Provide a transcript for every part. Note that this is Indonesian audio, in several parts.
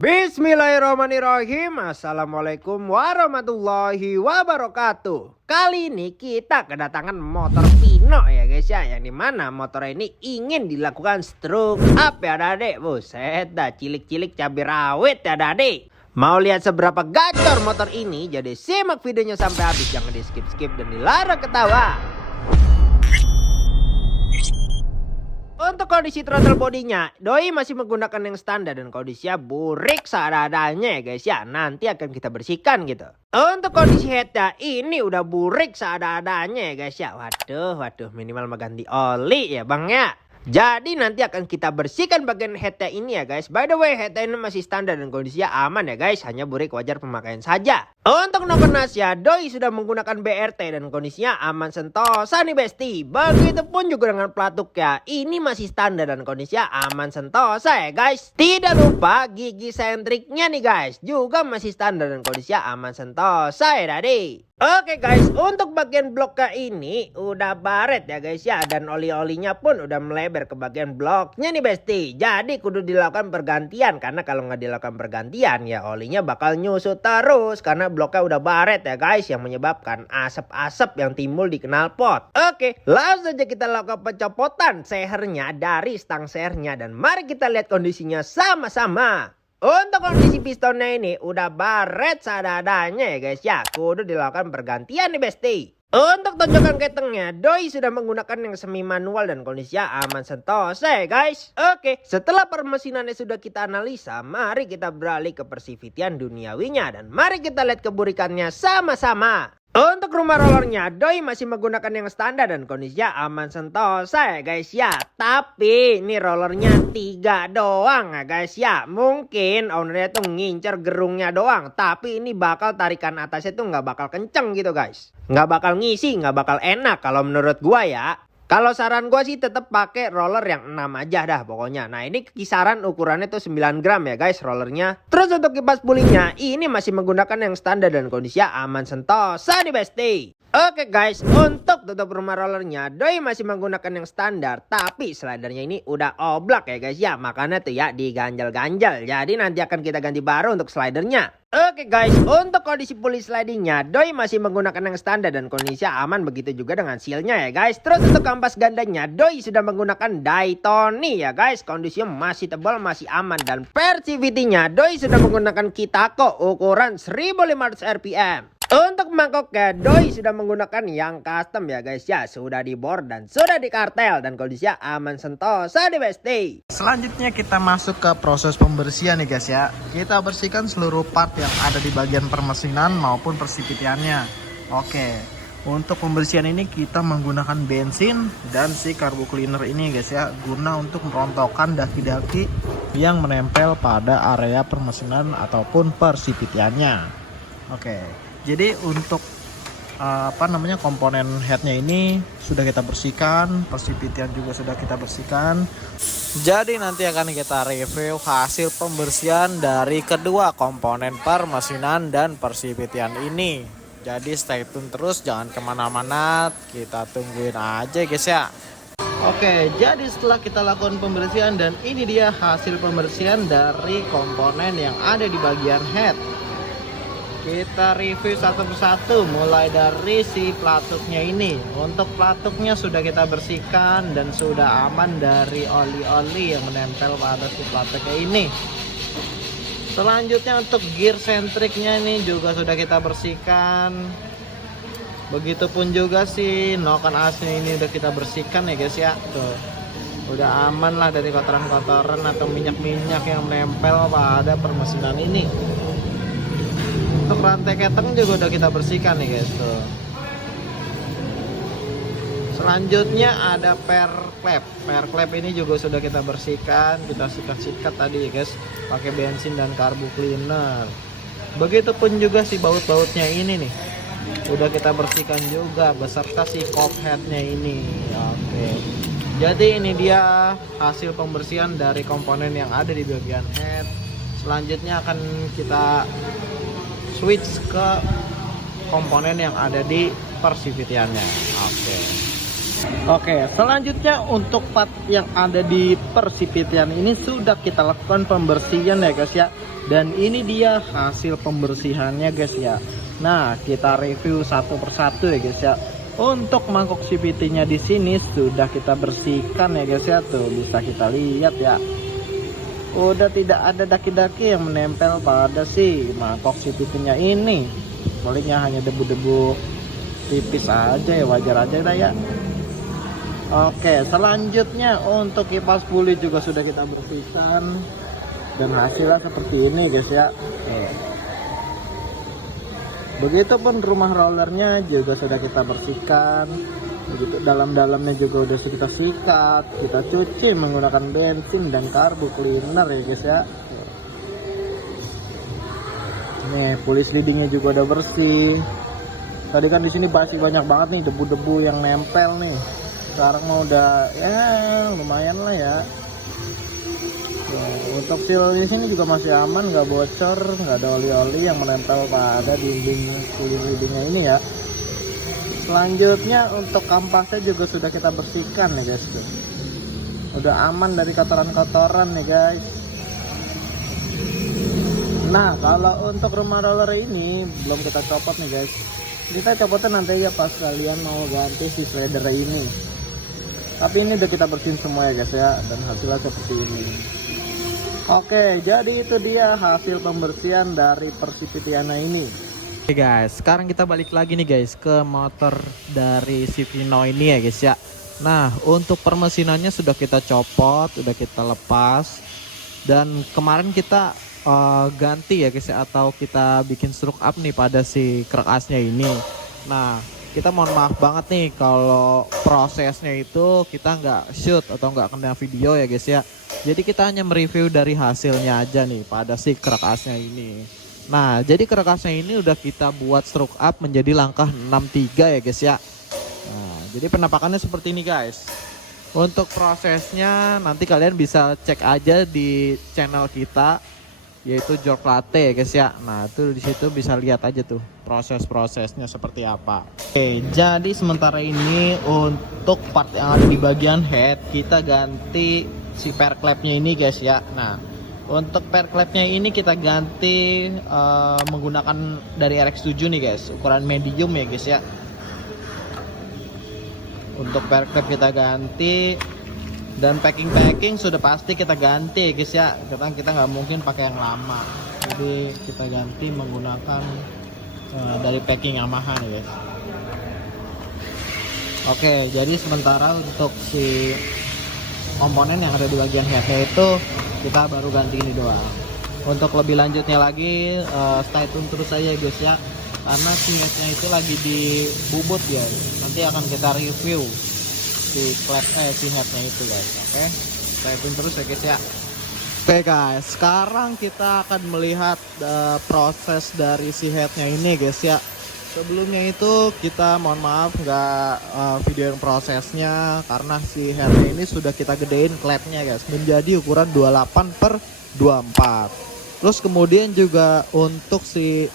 Bismillahirrahmanirrahim. Assalamualaikum warahmatullahi wabarakatuh. Kali ini kita kedatangan motor Pino ya guys ya, yang dimana motor ini ingin dilakukan stroke up ya adek. Buset dah, cilik-cilik cabai rawit ya adek. Mau lihat seberapa gacor motor ini? Jadi simak videonya sampai habis, jangan di skip-skip dan dilarang ketawa. Untuk kondisi throttle bodinya, doi masih menggunakan yang standar dan kondisinya burik seadanya ya guys ya. Nanti akan kita bersihkan gitu. Untuk kondisi headnya ini udah burik seadanya ya guys ya. Waduh, minimal mau ganti oli ya bang ya. Jadi nanti akan kita bersihkan bagian headnya ini ya guys. By the way, headnya ini masih standar dan kondisinya aman ya guys. Hanya burik wajar pemakaian saja. Untuk nomor nasnya, doi sudah menggunakan BRT dan kondisinya aman sentosa nih besti. Begitupun juga dengan pelatuknya. Ini masih standar dan kondisinya aman sentosa ya guys. Tidak lupa gigi sentriknya nih guys. Juga masih standar dan kondisinya aman sentosa ya tadi. Oke guys, untuk bagian bloknya ini udah baret ya guys ya. Dan oli-olinya pun udah melebar ke bagian bloknya nih besti. Jadi kudu dilakukan pergantian. Karena kalau nggak dilakukan pergantian ya olinya bakal nyusut terus. Karena bloknya udah baret ya guys. Yang menyebabkan asap-asap yang timbul di knalpot. Oke, langsung saja kita lakukan pencopotan sehernya dari stang sehernya. Dan mari kita lihat kondisinya sama-sama. Untuk kondisi pistonnya ini udah baret seadanya ya guys ya. Kudu dilakukan pergantian nih besti. Untuk tonjokan ketengnya, doi sudah menggunakan yang semi manual dan kondisinya aman sentosa ya guys. Oke, setelah permesinannya sudah kita analisa, mari kita beralih ke persifitian duniawinya. Dan mari kita lihat keburikannya sama-sama. Untuk rumah rollernya, doi masih menggunakan yang standar dan kondisinya aman sentosa ya guys ya. Tapi ini rollernya 3 doang ya guys ya. Mungkin ownernya tuh ngincer gerungnya doang. Tapi ini bakal tarikan atasnya tuh nggak bakal kenceng gitu guys. Nggak bakal ngisi, nggak bakal enak kalau menurut gua ya. Kalau saran gue sih tetap pakai roller yang 6 aja dah pokoknya. Nah ini kisaran ukurannya tuh 9 gram ya guys rollernya. Terus untuk kipas pulingnya ini masih menggunakan yang standar dan kondisinya aman sentosa nih besti. Oke guys, untuk tutup rumah rollernya doi masih menggunakan yang standar. Tapi slidernya ini udah oblak ya guys ya. Makanya tuh ya diganjal-ganjal. Jadi nanti akan kita ganti baru untuk slidernya. Oke guys, untuk kondisi puli slidingnya doi masih menggunakan yang standar dan kondisinya aman. Begitu juga dengan sealnya ya guys. Terus untuk kampas gandanya doi sudah menggunakan Daytoni ya guys. Kondisinya masih tebal, masih aman. Dan Persivity-nya doi sudah menggunakan Kitako ukuran 1500 rpm. Untuk mangkoknya doi sudah menggunakan yang custom ya guys ya. Sudah dibor dan sudah dikartel dan kondisinya aman sentosa di besti. Selanjutnya kita masuk ke proses pembersihan nih guys ya. Kita bersihkan seluruh part yang ada di bagian permesinan maupun persipitiannya. Oke, untuk pembersihan ini kita menggunakan bensin dan si carbo cleaner ini guys ya. Guna untuk merontokkan daki-daki yang menempel pada area permesinan ataupun persipitiannya. Oke. Jadi untuk komponen headnya ini sudah kita bersihkan, persipitian juga sudah kita bersihkan. Jadi nanti akan kita review hasil pembersihan dari kedua komponen permesinan dan persipitian ini. Jadi stay tune terus, jangan kemana-mana, kita tungguin aja guys ya. Oke, jadi setelah kita lakukan pembersihan dan ini dia hasil pembersihan dari komponen yang ada di bagian head. Kita review satu persatu mulai dari si pelatuknya ini. Untuk pelatuknya sudah kita bersihkan dan sudah aman dari oli-oli yang menempel pada si pelatuknya ini. Selanjutnya untuk gear sentriknya ini juga sudah kita bersihkan. Begitupun juga si noken asnya ini udah kita bersihkan ya guys ya. Tuh, udah aman lah dari kotoran-kotoran atau minyak-minyak yang menempel pada permesinan ini. Untuk rantai keteng juga udah kita bersihkan nih guys tuh. Selanjutnya ada per clap ini juga sudah kita bersihkan, kita sikat-sikat tadi ya guys pakai bensin dan carbo cleaner. Begitupun juga si baut-bautnya ini nih udah kita bersihkan juga beserta si cop headnya ini. Oke, jadi ini dia hasil pembersihan dari komponen yang ada di bagian head. Selanjutnya akan kita switch ke komponen yang ada di persipitiannya. Oke, selanjutnya untuk part yang ada di persipitian ini sudah kita lakukan pembersihan ya guys ya. Dan ini dia hasil pembersihannya guys ya. Nah, kita review satu persatu ya guys ya. Untuk mangkok CVT-nya di sini sudah kita bersihkan ya guys ya, tuh bisa kita lihat ya. Udah tidak ada daki-daki yang menempel pada si mangkok CVT-nya ini. Palingnya hanya debu-debu tipis aja ya, wajar aja dah ya. Oke, selanjutnya untuk kipas puli juga sudah kita bersihkan dan hasilnya seperti ini guys ya. Begitupun rumah rollernya juga sudah kita bersihkan. Begitu dalam-dalamnya juga udah kita sikat, kita cuci menggunakan bensin dan karbu cleaner ya guys ya. Nih, pulis leadingnya juga udah bersih. Tadi kan di sini masih banyak banget nih debu-debu yang nempel nih. Sekarang mau udah ya lumayan lah ya. Untuk seal di sini juga masih aman, nggak bocor, nggak ada oli-oli yang menempel pada dinding pulis leadingnya ini ya. Selanjutnya untuk kampasnya juga sudah kita bersihkan ya guys. Udah aman dari kotoran-kotoran nih guys. Nah, kalau untuk rumah roller ini belum kita copot nih guys. Kita copotnya nanti ya pas kalian mau ganti si shredder ini. Tapi ini udah kita bersihin semua ya guys ya, dan hasilnya seperti ini. Oke, jadi itu dia hasil pembersihan dari Persipitiana ini. Oke guys, sekarang kita balik lagi nih guys ke motor dari si Vino ini ya guys ya. Nah, untuk permesinannya sudah kita copot, sudah kita lepas. Dan kemarin kita ganti ya guys ya, atau kita bikin stroke up nih pada si krek asnya ini. Nah, kita mohon maaf banget nih kalau prosesnya itu kita nggak shoot atau nggak kena video ya guys ya. Jadi kita hanya mereview dari hasilnya aja nih pada si krek asnya ini. Nah, jadi krek asnya ini udah kita buat stroke up menjadi langkah 63 ya guys ya. Nah, jadi penampakannya seperti ini guys. Untuk prosesnya nanti kalian bisa cek aja di channel kita, yaitu Jork Latte ya guys ya. Nah, itu di situ bisa lihat aja tuh proses-prosesnya seperti apa. Oke, jadi sementara ini untuk part yang ada di bagian head kita ganti si pair clapnya ini guys ya. Nah, untuk pair clapnya ini kita ganti menggunakan dari RX7 nih guys, ukuran medium ya guys ya. Untuk pair clap kita ganti, dan packing sudah pasti kita ganti ya guys ya, karena kita nggak mungkin pakai yang lama. Jadi kita ganti menggunakan dari packing Yamaha nih guys. Oke, jadi sementara untuk si komponen yang ada di bagian headnya itu kita baru ganti ini doang. Untuk lebih lanjutnya lagi stay tune terus aja guys ya, karena si headnya itu lagi dibubut ya. Nanti akan kita review si clap si headnya itu guys. Oke, stay tune terus ya guys ya. Oke guys, sekarang kita akan melihat proses dari si headnya ini guys ya. Sebelumnya itu kita mohon maaf nggak video yang prosesnya, karena si headnya ini sudah kita gedein klepnya guys menjadi ukuran 28/24. Terus kemudian juga untuk si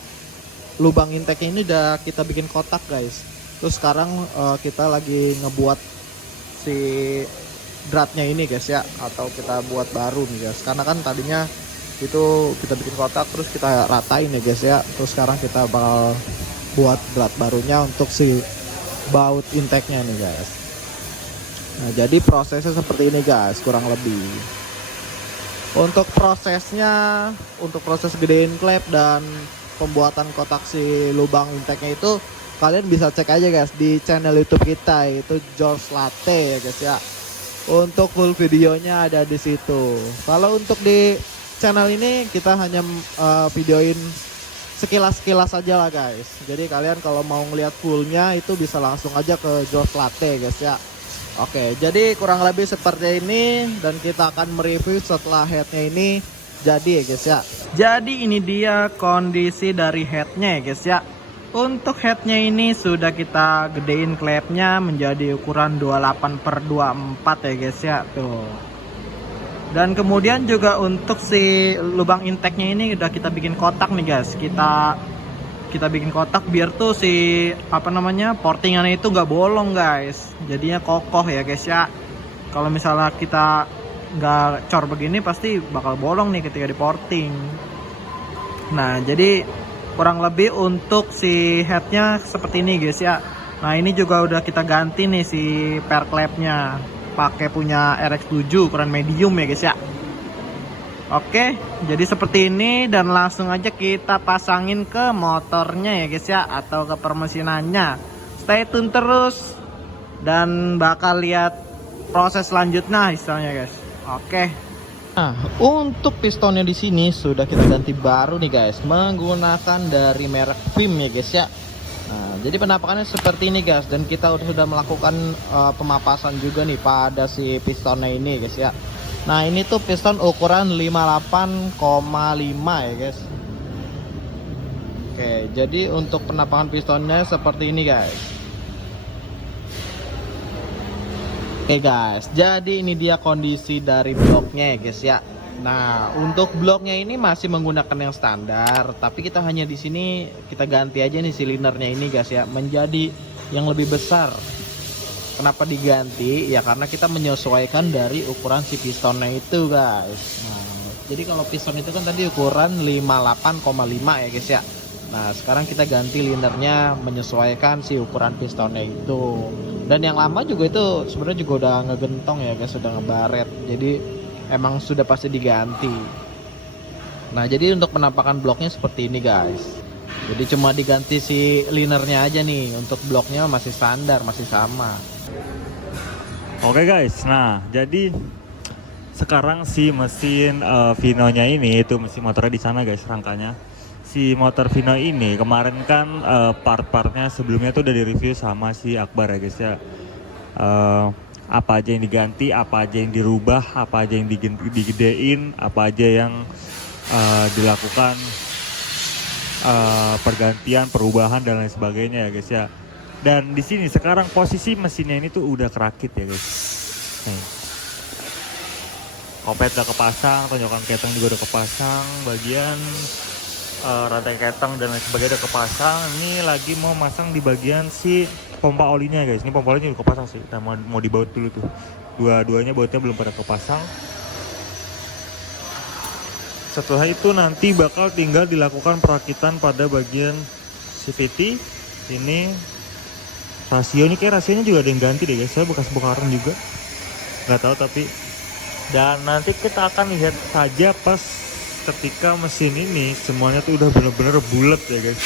lubang intake ini udah kita bikin kotak guys. Terus sekarang kita lagi ngebuat si dratnya ini guys ya, atau kita buat baru nih guys, karena kan tadinya itu kita bikin kotak terus kita ratain ya guys ya. Terus sekarang kita bakal buat drat barunya untuk si baut intake-nya nih guys. Nah, jadi prosesnya seperti ini guys kurang lebih. Untuk prosesnya, untuk proses gedein klep dan pembuatan kotak si lubang intake-nya itu kalian bisa cek aja guys di channel YouTube kita, itu Jork Latte ya guys ya. Untuk full videonya ada di situ. Kalau untuk di channel ini kita hanya videoin sekilas-sekilas aja lah guys. Jadi kalian kalau mau ngeliat fullnya itu bisa langsung aja ke Jork Latte guys ya. Oke, jadi kurang lebih seperti ini, dan kita akan mereview setelah headnya ini jadi ya guys ya. Jadi ini dia kondisi dari headnya ya guys ya. Untuk headnya ini sudah kita gedein klepnya menjadi ukuran 28/24 ya guys ya tuh. Dan kemudian juga untuk si lubang intake-nya ini udah kita bikin kotak nih guys. Kita bikin kotak biar tuh si portingannya itu nggak bolong guys. Jadinya kokoh ya guys ya. Kalau misalnya kita nggak cor begini pasti bakal bolong nih ketika di porting. Nah, jadi kurang lebih untuk si headnya seperti ini guys ya. Nah, ini juga udah kita ganti nih si per clamp-nya. Pakai punya RX7 ukuran medium ya guys ya. Oke, jadi seperti ini dan langsung aja kita pasangin ke motornya ya guys ya, atau ke permesinannya. Stay tune terus dan bakal lihat proses selanjutnya istilahnya guys. Oke. Nah, untuk pistonnya di sini sudah kita ganti baru nih guys, menggunakan dari merek Vim ya guys ya. Nah, jadi penampakannya seperti ini guys, dan kita sudah melakukan pemapasan juga nih pada si pistonnya ini guys ya. Nah, ini tuh piston ukuran 58,5 ya guys. Oke, jadi untuk penampakan pistonnya seperti ini guys. Oke guys, jadi ini dia kondisi dari bloknya ya guys ya. Nah, untuk bloknya ini masih menggunakan yang standar, tapi kita hanya di sini kita ganti aja nih silinernya ini guys ya, menjadi yang lebih besar. Kenapa diganti? Ya karena kita menyesuaikan dari ukuran si pistonnya itu guys. Nah, jadi kalau piston itu kan tadi ukuran 58,5 ya guys ya. Nah, sekarang kita ganti linernya menyesuaikan si ukuran pistonnya itu. Dan yang lama juga itu sebenarnya juga udah ngegentong ya guys, sudah ngebaret. Jadi emang sudah pasti diganti. Nah, jadi untuk penampakan bloknya seperti ini guys. Jadi cuma diganti si linernya aja nih. Untuk bloknya masih standar, masih sama. Oke guys, nah jadi sekarang si mesin Vino-nya ini, itu mesin motornya di sana guys, rangkanya. Si motor Vino ini kemarin kan part-partnya sebelumnya tuh udah direview sama si Akbar ya guys ya. Apa aja yang diganti, apa aja yang dirubah, apa aja yang digedein, apa aja yang dilakukan pergantian, perubahan dan lain sebagainya ya guys ya. Dan di sini sekarang posisi mesinnya ini tuh udah kerakit ya guys. Nih. Kopet udah kepasang, tonjokan keteng juga udah kepasang, bagian rantai keteng dan lain sebagainya udah kepasang. Ini lagi mau masang di bagian si pompa olinya guys. Ini pompa olinya udah kepasang sih. Kita mau dibaut dulu tuh. Dua-duanya bautnya belum pada kepasang. Setelah itu nanti bakal tinggal dilakukan perakitan pada bagian CVT. Ini rasio, ini kayak rasionya juga ada yang ganti deh guys. Saya bekas bongkaran juga. Nggak tahu tapi. Dan nanti kita akan lihat saja pas ketika mesin ini semuanya tuh udah bener-bener bulat ya guys.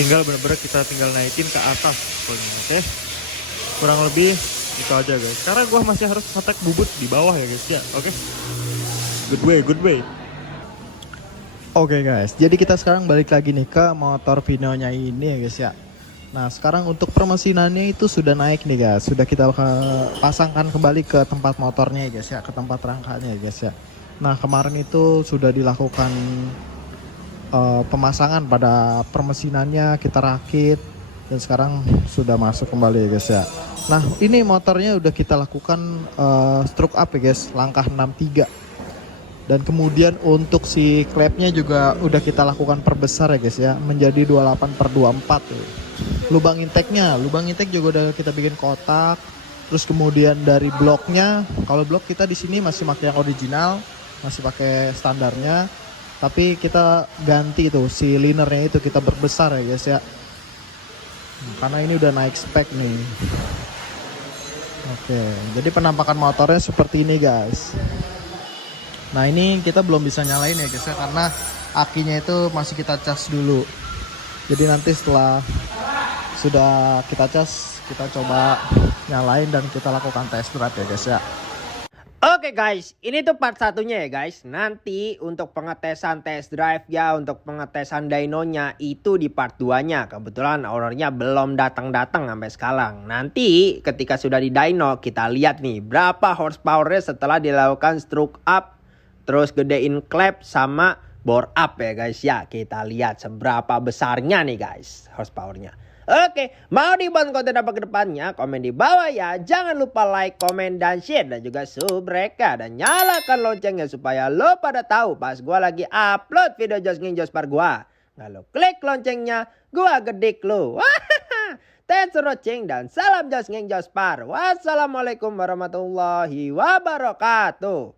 Tinggal bener-bener kita tinggal naikin ke atas pokoknya. Oke. Kurang lebih itu aja guys. Karena gua masih harus ngetek bubut di bawah ya guys ya. Oke. Good way. Oke guys, jadi kita sekarang balik lagi nih ke motor Vino-nya ini ya guys ya. Nah, sekarang untuk permesinannya itu sudah naik nih guys. Sudah kita pasangkan kembali ke tempat motornya ya guys ya, ke tempat rangkanya ya guys ya. Nah, kemarin itu sudah dilakukan pemasangan pada permesinannya, kita rakit dan sekarang sudah masuk kembali ya guys ya. Nah, ini motornya udah kita lakukan stroke up ya guys, langkah 63. Dan kemudian untuk si klepnya juga udah kita lakukan perbesar ya guys ya, menjadi 28/24 tuh. Lubang intake juga udah kita bikin kotak. Terus kemudian dari bloknya, kalau blok kita di sini masih pakai yang original, masih pakai standarnya, tapi kita ganti tuh si linernya itu kita berbesar ya guys ya. Karena ini udah naik spek nih. Oke, jadi penampakan motornya seperti ini guys. Nah, ini kita belum bisa nyalain ya guys ya, karena akinya itu masih kita cas dulu. Jadi nanti setelah sudah kita cas, kita coba nyalain dan kita lakukan test drive ya guys ya. Oke guys, ini tuh part satunya ya guys. Nanti untuk pengetesan test drive ya, untuk pengetesan dynonya itu di part 2-nya. Kebetulan ownernya belum datang-datang sampai sekarang. Nanti ketika sudah di dyno, kita lihat nih berapa horsepower-nya setelah dilakukan stroke up, terus gedein klep sama bore up ya guys ya. Kita lihat seberapa besarnya nih guys horsepower-nya. Oke, mau dibuat konten apa ke depannya? Komen di bawah ya. Jangan lupa like, komen, dan share. Dan juga subreka. Dan nyalakan loncengnya supaya lo pada tahu pas gua lagi upload video Josh Nging Jospar gua. Nah, lo klik loncengnya, gua gedik lo. Thanks for watching dan salam Josh Nging Jospar. Wassalamualaikum warahmatullahi wabarakatuh.